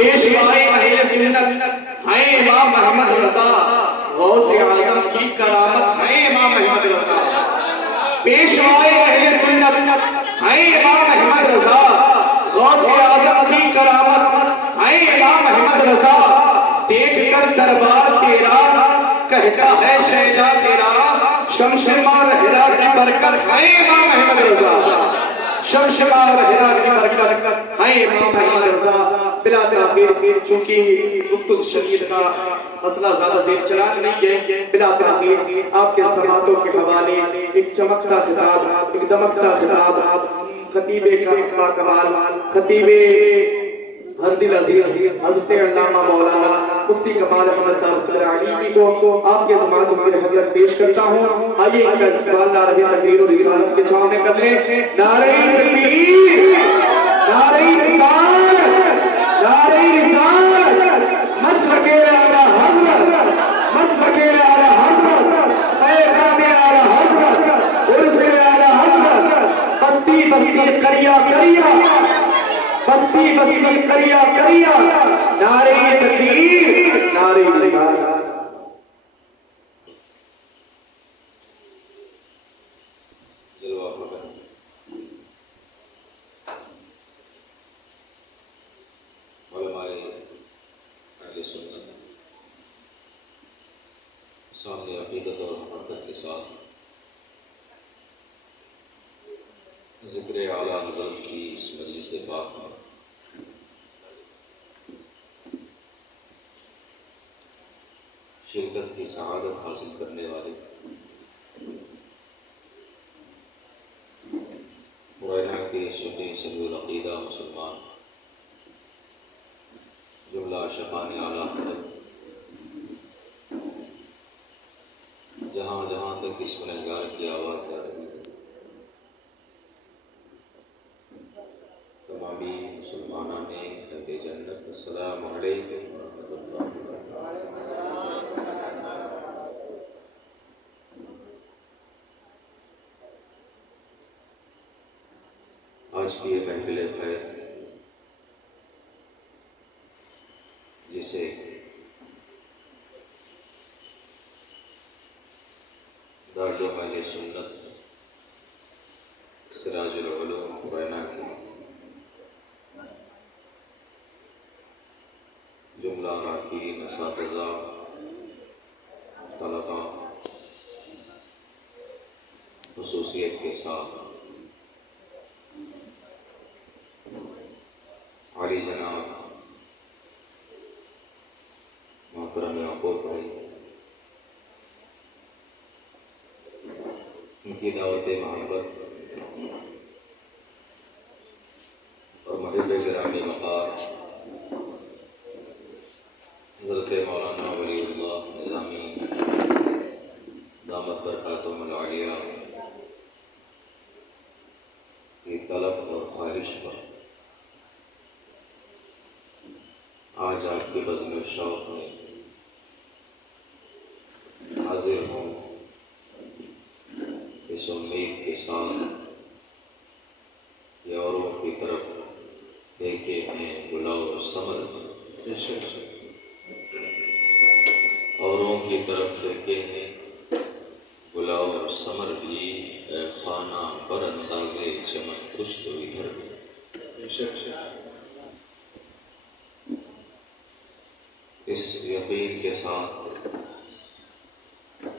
پیشوائے اہل سنت ہیں امام احمد رضا، غوث اعظم کی کرامت ہیں امام احمد رضا۔ پیشوائے اہل سنت ہیں امام احمد رضا، غوث اعظم کی کرامت ہیں امام احمد رضا۔ دیکھ کر دربار تیرا کہتا ہے شیدا تیرا، شمشمار ہرا کی برکت ہے امام احمد رضا، شمشمار ہرا کی برکت ہے امام احمد رضا۔ بلا تاخیر، چونکہ وقت الشدید کا مسئلہ زیادہ دیر چلا نہیں ہے، بلا تاخیر آپ کے سماعتوں کے حوالے ایک چمکتا خطاب، ایک دمکتا خطاب خطیب کا کمال، خطیب حضرت العزیز حضرت علامہ مولانا مفتی کمال احمد صاحب علیمی کو آپ کے سماعتوں کی حضرت پیش کرتا ہوں۔ آئیے ان کا استقبال نعرہ تکبیر و رسالت کے چھاؤں میں کر لیں۔ نعرہ تکبیر، نعرہ رسالت، نعرہ رسالت، مسلک اعلیٰ حضرت، مسلک اعلیٰ حضرت، پیغام اعلیٰ حضرت، عرص اعلیٰ حضرت، بستی بستی قریہ قریہ، بستی بستی قریہ قریہ، نعرہ تکبیر، نعرہ رسالت۔ سامنے عقیدت اور محبت کے ساتھ ذکر اعلیٰ حضرت کی اس مجلس پاک میں شرکت کی سعادت حاصل کرنے والے مرینا کے سنی سبی العقیدہ مسلمان جملہ عاشقان اعلیٰ حضرت، جہاں جہاں تک اس گنہگار کی آواز جا رہی ہے، تمامی مسلمانوں نے اہل جنت، السلام علیکم ورحمۃ اللہ وبرکاتہ۔ آج کی یہ محفل خیر جسے دارالعلوم اہل سنت سراج العلوم مرینا کی جملہ اراکین، اساتذہ، طلباء خصوصیت کے ساتھ عالی جناب محترم یعقوب بھائی، ان کی دعوت محبت اور محب گرامی وقار حضرت مولانا ولی اللہ نظامی دامت برکاتہم العالیہ کی طلب اور خواہش پر آج آپ کے بزم شوق میں حاضر ہوں، اس امید کے ساتھ کہ اوروں کی طرف دیکھے ہیں بلاؤ اور سمر، اوروں کی طرف دیکھے ہیں بلاؤ اور سمر بھی، اے خانہ پر انداز چمن خوش تو ادھر بھی۔ اس یقین کے ساتھ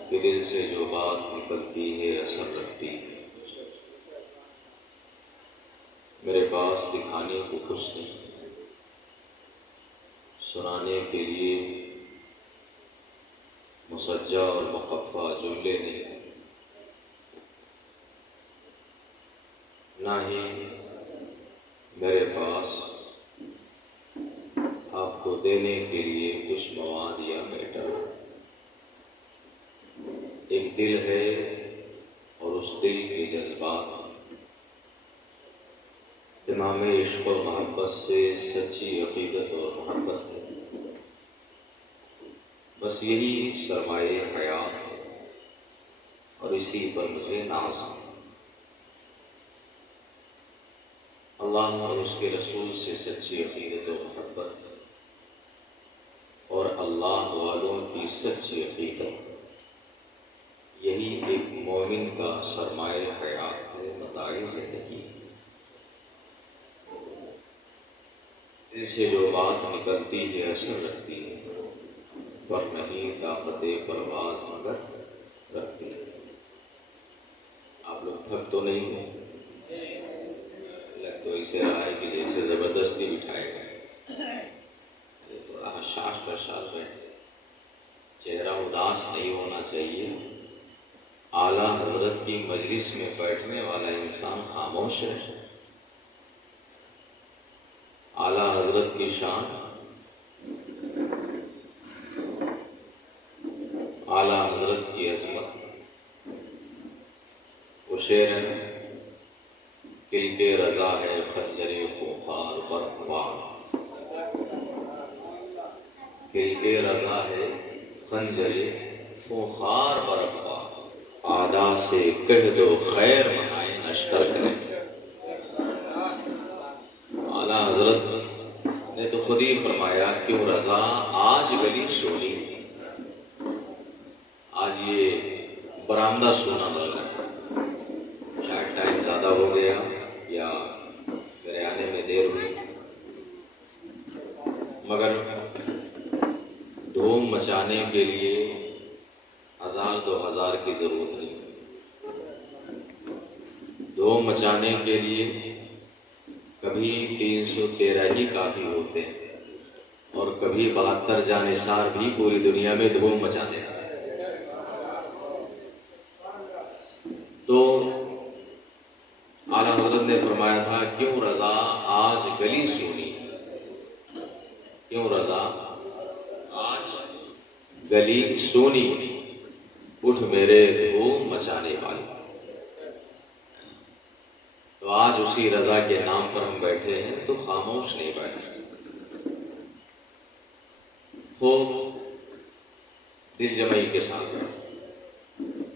کہ دل سے جو بات نکلتی ہے اثر رکھتی ہے، میرے پاس دکھانے کو کچھ نہیں، سنانے کے لیے مسجع اور مقفع جملے نہیں، نہ ہی میرے پاس آپ کو دینے کے لیے کچھ مواد یا میٹر۔ ایک دل ہے اور اس دل کے جذبات امام عشق و محبت سے سچی عقیدت اور محبت ہے، بس یہی سرمایہ حیات ہے اور اسی پر مجھے ناز ہے۔ اللہ اور اس کے رسول سے سچی عقیدت و محبت سچی عقیدہ یہی ایک مومن کا سرمایہ حیات ہے، متاع زندگی۔ دل سے جو بات نکلتی ہے اثر رکھتی ہے، پر نہیں طاقت پرواز مگر رکھتی ہے۔ آپ لوگ تھک تو نہیں ہیں؟ لگ تو اسے رہا ہے کہ جیسے زبردستی بٹھائے گئے، تھوڑا حشاش برشاش بیٹھے، چہرہ اداس نہیں ہونا چاہیے۔ اعلیٰ حضرت کی مجلس میں بیٹھنے والا انسان خاموش ہے۔ اعلیٰ حضرت کی شان، اعلیٰ حضرت کی عظمت، وہ شعر ہے، دل کے رضا ہے خنجر خونخوار برقبار، دل کے رضا ہے خنجر خونخوار برقبار، آدا سے کہہ دو خیر منائے نشتر کریں۔ اعلیٰ حضرت نے تو خود ہی فرمایا کیوں رضا آج گلی سونی، آج یہ برآمدہ سونا لگ رہا ہے، شاید ٹائم زیادہ ہو گیا یا میرے آنے میں دیر ہوئی، مگر دھوم مچانے کے لیے 1000-2000 کی ضرورت نہیں، دھوم مچانے کے لیے کبھی 313 ہی کافی ہوتے ہیں، اور کبھی 72 جانثار بھی پوری دنیا میں دھوم مچاتے ہیں۔ تو اعلیٰ حضرت نے فرمایا تھا کیوں رضا آج گلی سونی، کیوں رضا آج گلی سونی، اٹھ میرے دھوم مچانے والی۔ تو آج اسی رضا کے نام پر ہم بیٹھے ہیں تو خاموش نہیں بیٹھے، خوب دل جمعی کے ساتھ بیٹھے،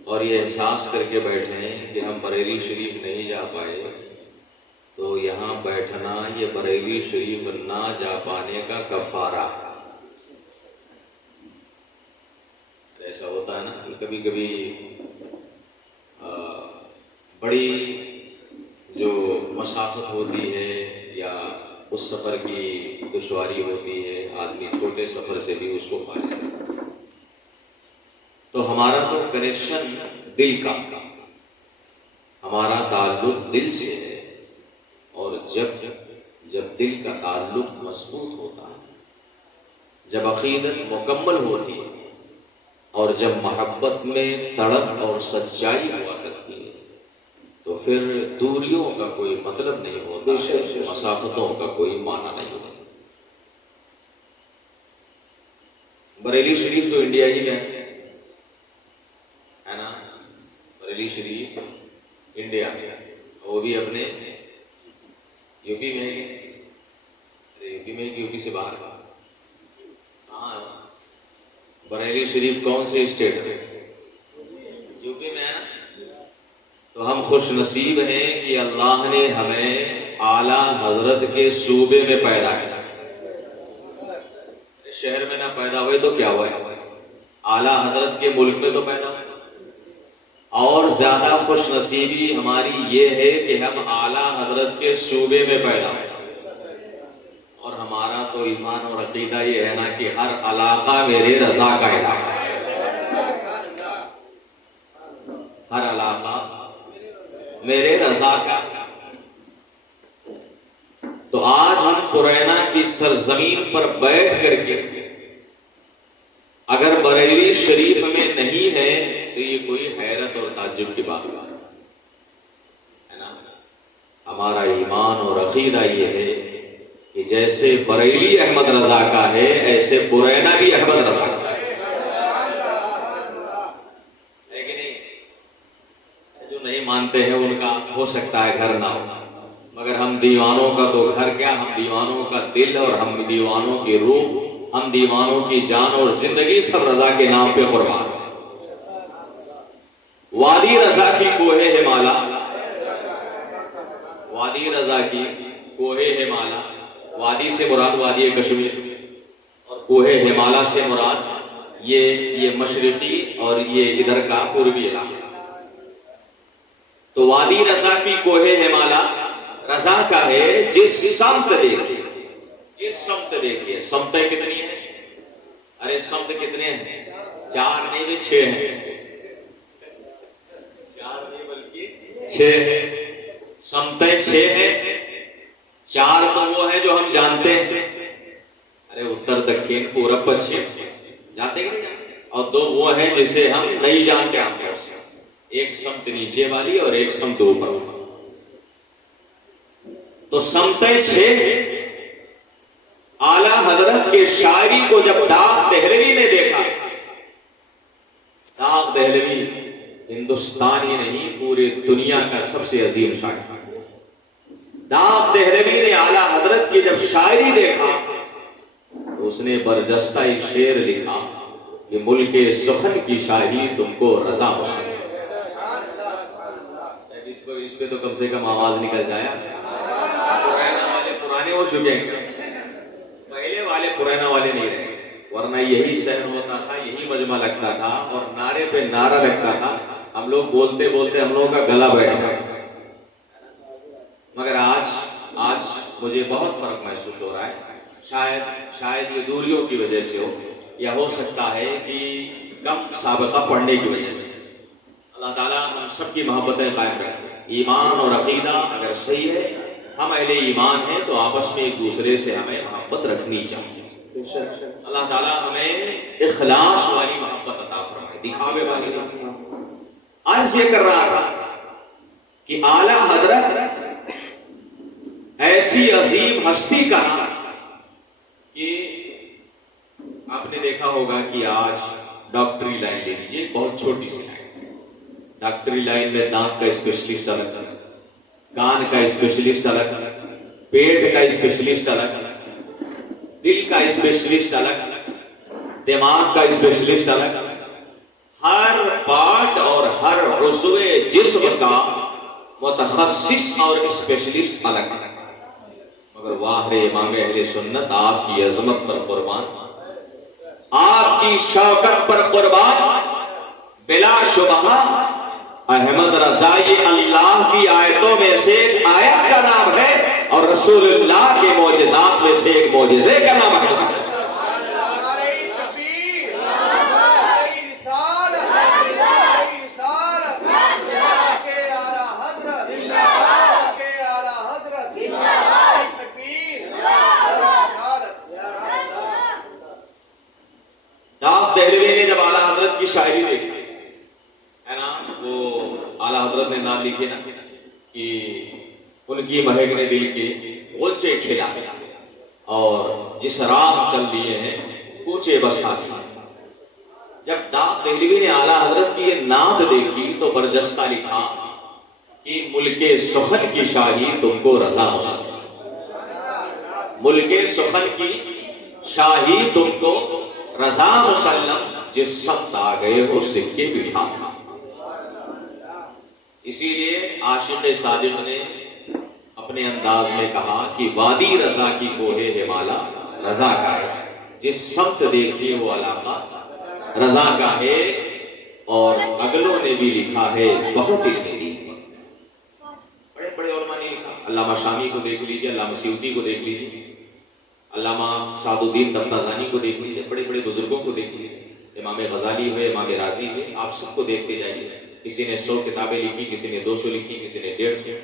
اور یہ احساس کر کے بیٹھے ہیں کہ ہم بریلی شریف نہیں جا پائے تو یہاں بیٹھنا یہ بریلی شریف نہ جا پانے کا کفارہ۔ ایسا ہوتا ہے نا کہ کبھی کبھی بڑی جو مسافت ہوتی ہے یا اس سفر کی دشواری ہوتی ہے، آدمی چھوٹے سفر سے بھی اس کو پا لیتا ہے۔ تو ہمارا تو کنیکشن دل کا، ہمارا تعلق دل سے ہے، اور جب دل کا تعلق مضبوط ہوتا ہے، جب عقیدت مکمل ہوتی ہے، اور جب محبت میں تڑپ اور سچائی ہوا کرتی ہے، تو پھر دوریوں کا کوئی مطلب نہیں ہوتا، مسافتوں کا کوئی معنی نہیں ہوتا۔ بریلی شریف تو انڈیا ہی میں ہے نا، بریلی شریف انڈیا میں، وہ بھی اپنے یو پی میں، یو پی میں یو پی سے باہر۔ ہاں، بریلی شریف کون سے اسٹیٹ ہے؟ یو پی میں ہے۔ تو ہم خوش نصیب ہیں کہ اللہ نے ہمیں اعلیٰ حضرت کے صوبے میں پیدا کیا۔ شہر میں نہ پیدا ہوئے تو کیا ہوئے، اعلیٰ حضرت کے ملک میں تو پیدا ہوئے۔ اور زیادہ خوش نصیبی ہماری یہ ہے کہ ہم اعلیٰ حضرت کے صوبے میں پیدا ہوئے، اور ہمارا تو ایمان اور عقیدہ یہ ہے نا کہ ہر علاقہ میرے رضا کا علاقہ ہے، ہر علاقہ میرے رضا کا۔ تو آج ہم پرینا کی سرزمین پر بیٹھ کر کے اگر بریلی شریف میں نہیں ہے تو یہ کوئی حیرت اور تعجب کی بات ہے نا۔ ہمارا ایمان اور عقیدہ یہ ہے کہ جیسے بریلی احمد رضا کا ہے ایسے پرینا بھی احمد رضا کا ہے کہ نہیں؟ جو نہیں مانتے ہیں ان کا ہو سکتا ہے گھر نہ ہو، مگر ہم دیوانوں کا تو گھر کیا، ہم دیوانوں کا دل، اور ہم دیوانوں کی روح، ہم دیوانوں کی جان اور زندگی سب رضا کے نام پہ قربان۔ وادی رضا کی کوہ ہمالا، وادی رضا کی کوہ ہمالا، وادی سے مراد وادی کشمیر، اور کوہ ہمالا سے مراد یہ مشرقی اور یہ ادھر کا پوربی علاقہ. تو وادی رضا کی کوہ ہمالا رضا کا ہے جس سمت دیکھیے، جس سمت دیکھیے. سمتیں کتنی ہیں؟ ارے سمت کتنے ہیں؟ 4 نہیں بھی 6 ہیں. 4 نہیں بلکہ 6 ہیں. سمتیں 6 ہیں. 4 تو وہ ہے جو ہم جانتے ہیں، ارے اتر دکھن پورب پچھم جانتے کہ نہیں جانتے، اور 2 وہ ہیں جسے ہم نہیں جانتے. آپ کو ایک سمت نیچے والی اور ایک سمت اوپر. تو سمتیں 6. اعلیٰ حضرت کے شاعری کو جب داغ دہلوی نے دیکھا، داغ دہلوی ہندوستان ہی نہیں پورے دنیا کا سب سے عظیم شاعر، داغ دہلوی نے اعلیٰ حضرت کی جب شاعری دیکھا تو اس نے برجستہ ایک شعر لکھا کہ ملک سخن کی شاہی تم کو رضا مسلم. اس پہ تو کم سے کم آواز نکل جایا. پرانے ہو چکے ہیں، پہلے والے پرانا والے نہیں رہے، ورنہ یہی سہن ہوتا تھا، یہی مجمع لگتا تھا اور نعرے پہ نعرہ لگتا تھا. ہم لوگ بولتے بولتے ہم لوگوں کا گلا بیٹھ گیا. مگر آج مجھے بہت فرق محسوس ہو رہا ہے. شاید یہ دوریوں کی وجہ سے ہو، یا ہو سکتا ہے کہ کم سابقہ پڑھنے کی وجہ سے. اللہ تعالیٰ ہم سب کی محبتیں قائم رکھے. ایمان اور عقیدہ اگر صحیح ہے، ہم اہل ایمان ہیں تو آپس میں ایک دوسرے سے ہمیں محبت رکھنی چاہیے. اللہ تعالیٰ ہمیں اخلاص والی محبت عطا فرمائے، دکھاوے والی نہیں. عرض یہ کر رہا تھا کہ اعلیٰ حضرت ایسی عظیم ہستی کا نام کہ آپ نے دیکھا ہوگا کہ آج ڈاکٹری لائن لے لیجیے، بہت چھوٹی سی لائن. ڈاکٹری لائن میں دانت کا اسپیشلسٹ الگ، کان کا اسپیشلسٹ الگ، پیٹ کا اسپیشلسٹ الگ، دل کا اسپیشلسٹ الگ، دماغ کا اسپیشلسٹ الگ. ہر پارٹ اور ہر عضو جسم کا متخصص اور اسپیشلسٹ الگ الگ. مگر واہ رے امام اہل سنت، آپ کی عظمت پر قربان، آپ کی شوکت پر قربان. بلا شبہ احمد رضا یہ اللہ کی آیتوں میں سے ایک آیت کا نام ہے اور رسول اللہ کے معجزات میں سے ایک معجزے کا نام ہے. داغ دہلوی نے جب اعلیٰ حضرت کی شاعری دیکھی ہے نا، وہ اعلیٰ حضرت نے نام لکھے نا کہ ان کی مہکنے دل کے غنچے کھلا اور جس راہ چل دیے ہیں کوچے بسا دیا. جب داغ دہلوی نے اعلیٰ حضرت کی یہ نعت دیکھی تو برجستہ لکھا کہ ملک سخن کی شاہی تم کو رضا مسلم. ملک سخن کی شاہی تم کو رضا مسلم، جس سمت آ گئے ہو سکے بٹھا. اسی لیے عاشق صادق نے اپنے انداز میں کہا کہ وادی رضا کی کوہ ہمالا رضا کا ہے، جس سمت دیکھیے وہ علاقہ رضا کا ہے. اور اگلوں نے بھی لکھا ہے بہت ہی بڑے بڑے علماء نے لکھا. علامہ شامی کو دیکھ لیجیے، علامہ سیوطی کو دیکھ لیجیے، علامہ سعد الدین تفتازانی کو دیکھ لیجیے، بڑے بڑے بزرگوں کو دیکھ لیجیے، امام غزالی ہوئے، امام رازی ہوئے، آپ سب کو دیکھتے جائیے. کسی نے 100 کتابیں لکھی، کسی نے 200 لکھی، کسی نے 150،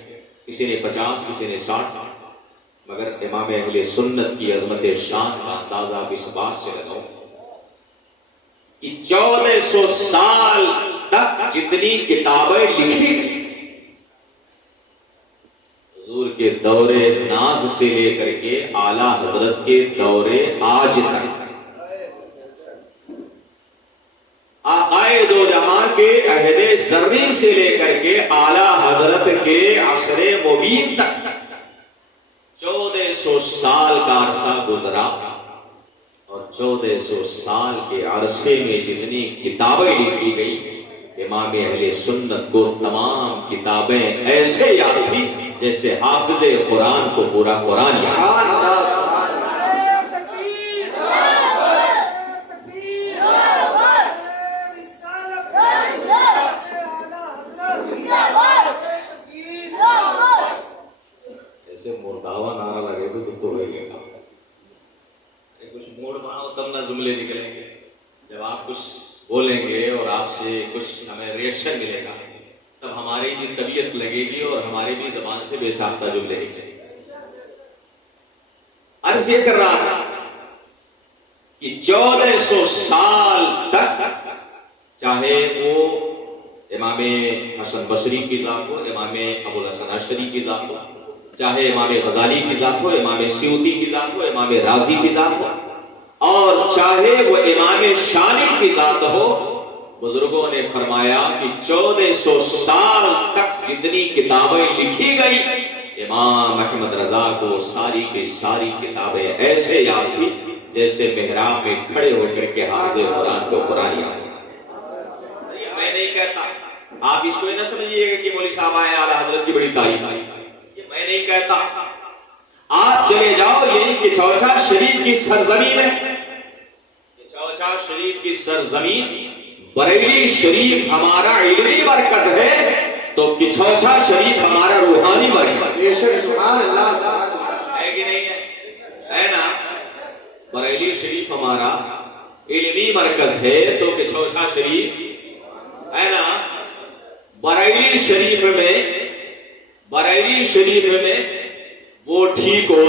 کسی نے 50، کسی نے 60. مگر امام اہل سنت کی عظمت شان کا اندازہ آپ اس بات سے لگاؤ کہ 1400 سال تک جتنی کتابیں لکھی حضور کے دور ناز سے لے کر کے اعلیٰ حضرت کے دور آج تک، آقائے دو جہاں کے عہد ذرری سے لے کر کے اعلیٰ حضرت کے عصر مبین تک 1400 سال کا عرصہ گزرا. اور 1400 سال کے عرصے میں جتنی کتابیں لکھی گئی، امام اہل سنت کو تمام کتابیں ایسے یاد تھی جیسے حافظ قرآن کو پورا قرآن یاد. جملے نکلیں گے، جب آپ کچھ بولیں گے اور آپ سے کچھ ہمیں ریئیکشن ملے گا تب ہماری بھی طبیعت لگے گی اور ہماری بھی زبان سے بے ساختہ جملے نکلیں گے۔ عرض یہ کر رہا تھا کہ 1400 سال تک چاہے وہ امام حسن بصری کی ذات ہو، امام ابو الحسن اشعری کی ذات ہو، چاہے امام غزالی کی ذات ہو، امام سیوطی کی ذات ہو، امام رازی کی ذات ہو، اور چاہے وہ امام شامی کی ذات ہو، بزرگوں نے فرمایا کہ 1400 سال تک جتنی کتابیں لکھی گئی امام احمد رضا کو ساری کی ساری کتابیں ایسے یاد تھی جیسے محراب میں کھڑے ہو کر کے حافظ قرآن کو قرآن یاد۔ میں نہیں کہتا، آپ اس کو نہ سمجھیے گا کہ مولوی صاحب آئے اعلیٰ حضرت کی بڑی تعریف آئی، یہ میں نہیں کہتا۔ آپ چلے جاؤ یہی کہ چوچا شریف کی سرزمین ہے، چوچا شریف کی سرزمین، بریلی شریف ہمارا علمی مرکز ہے تو کچھوچا شریف ہمارا روحانی مرکز بے شک سبحان اللہ ہے کہ نہیں ہے نا؟ بریلی شریف ہمارا علمی مرکز ہے تو کچھوچا شریف ہے نا؟ بریلی شریف میں وہ ٹھیک ہو